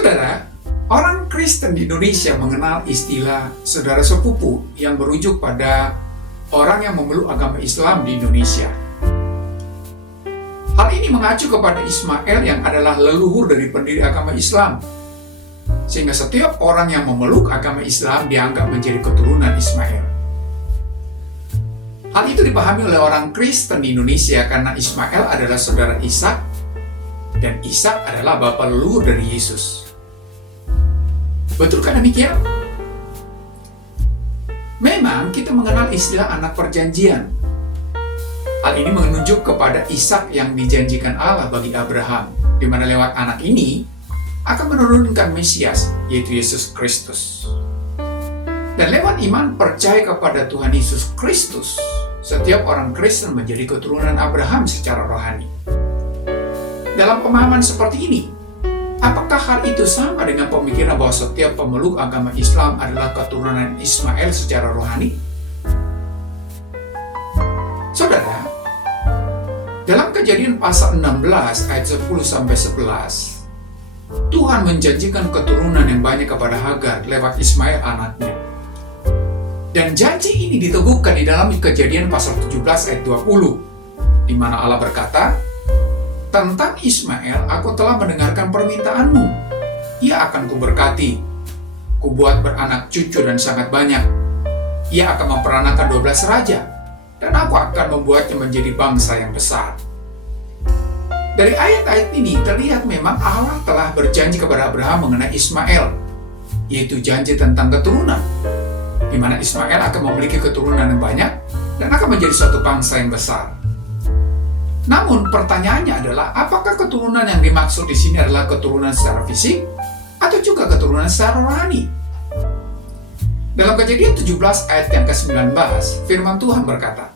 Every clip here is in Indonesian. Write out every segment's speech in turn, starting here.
Saudara, orang Kristen di Indonesia mengenal istilah saudara sepupu yang merujuk pada orang yang memeluk agama Islam di Indonesia. Hal ini mengacu kepada Ismail yang adalah leluhur dari pendiri agama Islam, sehingga setiap orang yang memeluk agama Islam dianggap menjadi keturunan Ismail. Hal itu dipahami oleh orang Kristen di Indonesia karena Ismail adalah saudara Ishak dan Ishak adalah bapa leluhur dari Yesus. Betulkah demikian? Memang kita mengenal istilah anak perjanjian. Hal ini menunjuk kepada Ishak yang dijanjikan Allah bagi Abraham, di mana lewat anak ini akan menurunkan Mesias, yaitu Yesus Kristus. Dan lewat iman percaya kepada Tuhan Yesus Kristus, setiap orang Kristen menjadi keturunan Abraham secara rohani. Dalam pemahaman seperti ini, apakah hal itu sama dengan pemikiran bahwa setiap pemeluk agama Islam adalah keturunan Ismail secara rohani? Saudara, dalam Kejadian pasal 16 ayat 10-11, Tuhan menjanjikan keturunan yang banyak kepada Hagar lewat Ismail anaknya. Dan janji ini diteguhkan di dalam Kejadian pasal 17 ayat 20, di mana Allah berkata, "Tentang Ismail, aku telah mendengarkan permintaanmu. Ia akan kuberkati. Kubuat beranak cucu dan sangat banyak. Ia akan memperanakan 12 raja, dan aku akan membuatnya menjadi bangsa yang besar." Dari ayat-ayat ini terlihat memang Allah telah berjanji kepada Abraham mengenai Ismail, yaitu janji tentang keturunan, di mana Ismail akan memiliki keturunan yang banyak dan akan menjadi suatu bangsa yang besar. Namun pertanyaannya adalah, apakah keturunan yang dimaksud di sini adalah keturunan secara fisik atau juga keturunan secara rohani? Dalam Kejadian 17 ayat yang ke-19, firman Tuhan berkata,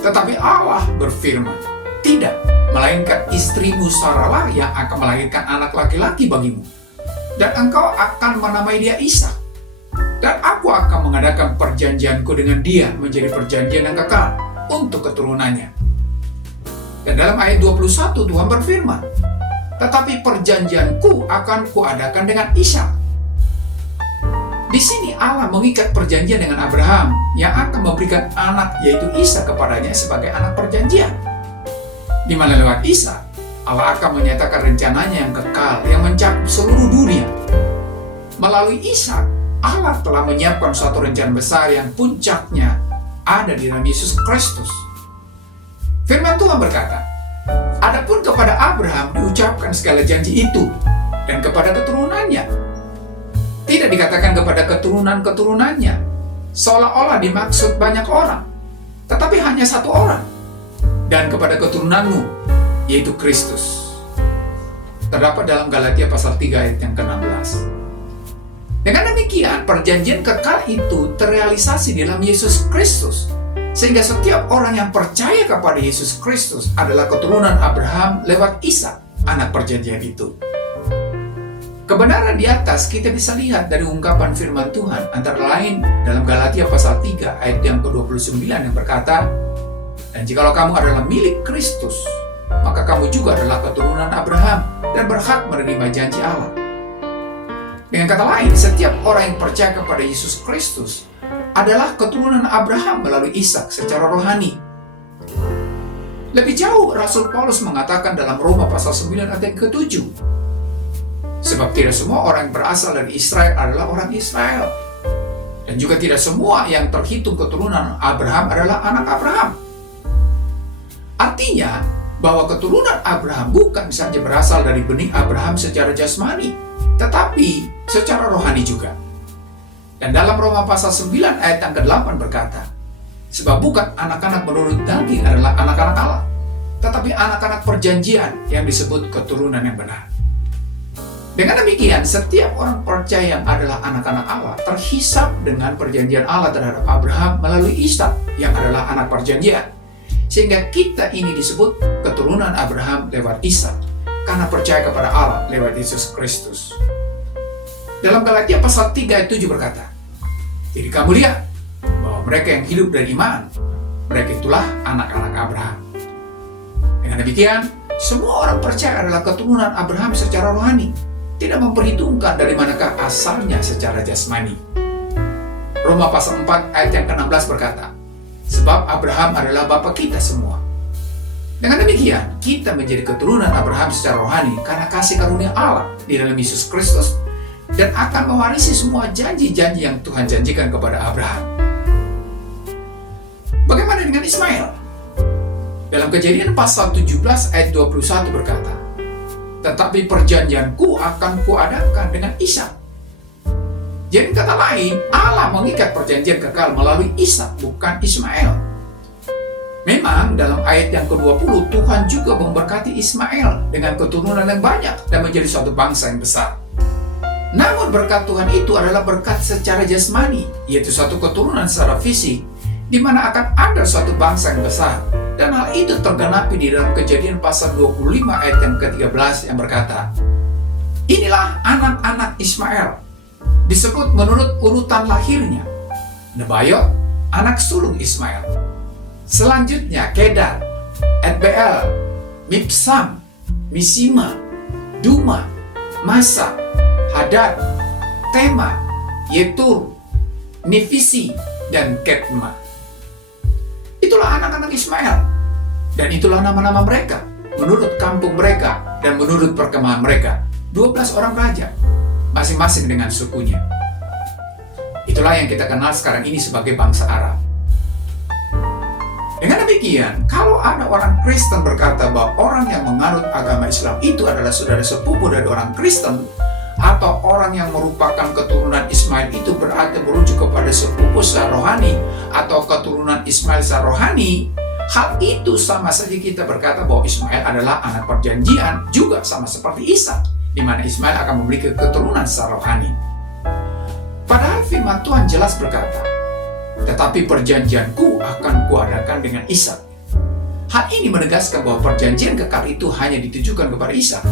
"Tetapi Allah berfirman, tidak, melainkan istrimu Saralah yang akan melahirkan anak laki-laki bagimu, dan engkau akan menamai dia Ishak. Dan aku akan mengadakan perjanjianku dengan dia menjadi perjanjian yang kekal untuk keturunannya." Dan dalam ayat 21 Tuhan berfirman, "Tetapi perjanjianku akan kuadakan dengan Ishak." Di sini Allah mengikat perjanjian dengan Abraham yang akan memberikan anak yaitu Ishak kepadanya sebagai anak perjanjian. Di mana lewat Ishak, Allah akan menyatakan rencananya yang kekal yang mencakup seluruh dunia. Melalui Ishak, Allah telah menyiapkan suatu rencana besar yang puncaknya ada di dalam Yesus Kristus. Firman Tuhan berkata, "Adapun kepada Abraham diucapkan segala janji itu, dan kepada keturunannya." Tidak dikatakan kepada keturunan-keturunannya, seolah-olah dimaksud banyak orang, tetapi hanya satu orang. "Dan kepada keturunanmu, yaitu Kristus." Terdapat dalam Galatia pasal 3 ayat yang ke-16. Dengan demikian, perjanjian kekal itu terrealisasi dalam Yesus Kristus, sehingga setiap orang yang percaya kepada Yesus Kristus adalah keturunan Abraham lewat Ishak, anak perjanjian itu. Kebenaran di atas kita bisa lihat dari ungkapan firman Tuhan, antara lain dalam Galatia pasal 3 ayat yang ke-29 yang berkata, "Dan jikalau kamu adalah milik Kristus, maka kamu juga adalah keturunan Abraham dan berhak menerima janji Allah." Dengan kata lain, setiap orang yang percaya kepada Yesus Kristus adalah keturunan Abraham melalui Ishak secara rohani. Lebih jauh, Rasul Paulus mengatakan dalam Roma pasal 9 ayat yang ke-7, "Sebab tidak semua orang yang berasal dari Israel adalah orang Israel, dan juga tidak semua yang terhitung keturunan Abraham adalah anak Abraham." Artinya, bahwa keturunan Abraham bukan saja berasal dari benih Abraham secara jasmani, tetapi secara rohani juga. Dan dalam Roma pasal 9 ayat yang ke-8 berkata, "Sebab bukan anak-anak menurut daging adalah anak-anak Allah, tetapi anak-anak perjanjian yang disebut keturunan yang benar." Dengan demikian, setiap orang percaya yang adalah anak-anak Allah terhisap dengan perjanjian Allah terhadap Abraham melalui Ishak yang adalah anak perjanjian. Sehingga kita ini disebut keturunan Abraham lewat Ishak, karena percaya kepada Allah lewat Yesus Kristus. Dalam Galatia pasal 3 ayat 7 berkata, "Jadi kamu lihat bahwa mereka yang hidup dari iman, mereka itulah anak-anak Abraham." Dengan demikian, semua orang percaya adalah keturunan Abraham secara rohani. tidak memperhitungkan dari manakah asalnya secara jasmani. Roma pasal 4 ayat yang ke-16 berkata, sebab Abraham adalah bapa kita semua. Dengan demikian, kita menjadi keturunan Abraham secara rohani karena kasih karunia Allah di dalam Yesus Kristus dan akan mewarisi semua janji-janji yang Tuhan janjikan kepada Abraham. Bagaimana dengan Ismail? Dalam Kejadian pasal 17 ayat 21 berkata, tetapi perjanjianku akan kuadakan dengan Ishak. Jadi kata lain, Allah mengikat perjanjian kekal melalui Ishak, bukan Ismail. Memang dalam ayat yang ke-20, Tuhan juga memberkati Ismail dengan keturunan yang banyak dan menjadi suatu bangsa yang besar. Namun berkat Tuhan itu adalah berkat secara jasmani, yaitu suatu keturunan secara fisik, di mana akan ada suatu bangsa yang besar. Dan hal itu tergenapi di dalam Kejadian pasal 25 ayat yang ke-13 yang berkata, inilah anak-anak Ismail, disebut menurut urutan lahirnya. Nebayot, anak sulung Ismail. Selanjutnya Kedar, Adbeel, Mibsam, Misima, Duma, Masa, Hadad, Tema, Yetur, Nefisi, dan Ketma. Itulah anak-anak Ismail. Dan itulah nama-nama mereka, menurut kampung mereka dan menurut perkemahan mereka. 12 orang raja, masing-masing dengan sukunya. Itulah yang kita kenal sekarang ini sebagai bangsa Arab. Dengan demikian, kalau ada orang Kristen berkata bahwa orang yang menganut agama Islam itu adalah saudara sepupu dari orang Kristen, atau orang yang merupakan keturunan Ismail itu berarti merujuk kepada sepupu secara rohani atau keturunan Ismail secara rohani, hal itu sama saja kita berkata bahwa Ismail adalah anak perjanjian, juga sama seperti Ishak, di mana Ismail akan memiliki keturunan secara rohani. Padahal firman Tuhan jelas berkata, tetapi perjanjianku akan kuadakan dengan Ishak. Hal ini menegaskan bahwa perjanjian kekal itu hanya ditujukan kepada Ishak.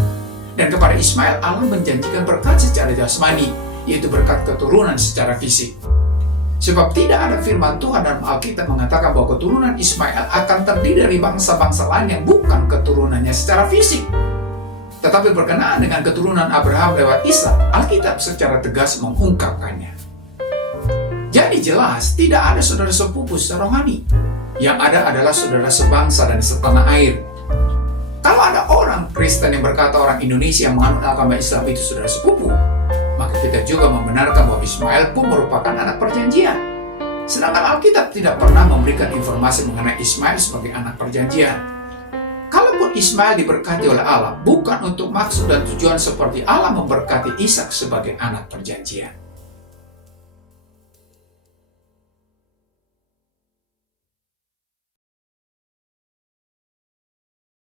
Dan kepada Ismail, Allah menjanjikan berkat secara jasmani, yaitu berkat keturunan secara fisik. Sebab tidak ada firman Tuhan dalam Alkitab mengatakan bahwa keturunan Ismail akan terdiri dari bangsa-bangsa lain yang bukan keturunannya secara fisik. Tetapi berkenaan dengan keturunan Abraham lewat Ishak, Alkitab secara tegas mengungkapkannya. Jadi jelas, tidak ada saudara sepupu secara rohani. Yang ada adalah saudara sebangsa dan setanah air. Kalau ada orang Kristen yang berkata orang Indonesia yang menganut agama Islam itu saudara sepupu, maka kita juga membenarkan bahwa Ismail pun merupakan anak perjanjian. Sedangkan Alkitab tidak pernah memberikan informasi mengenai Ismail sebagai anak perjanjian. Kalaupun Ismail diberkati oleh Allah, bukan untuk maksud dan tujuan seperti Allah memberkati Ishak sebagai anak perjanjian.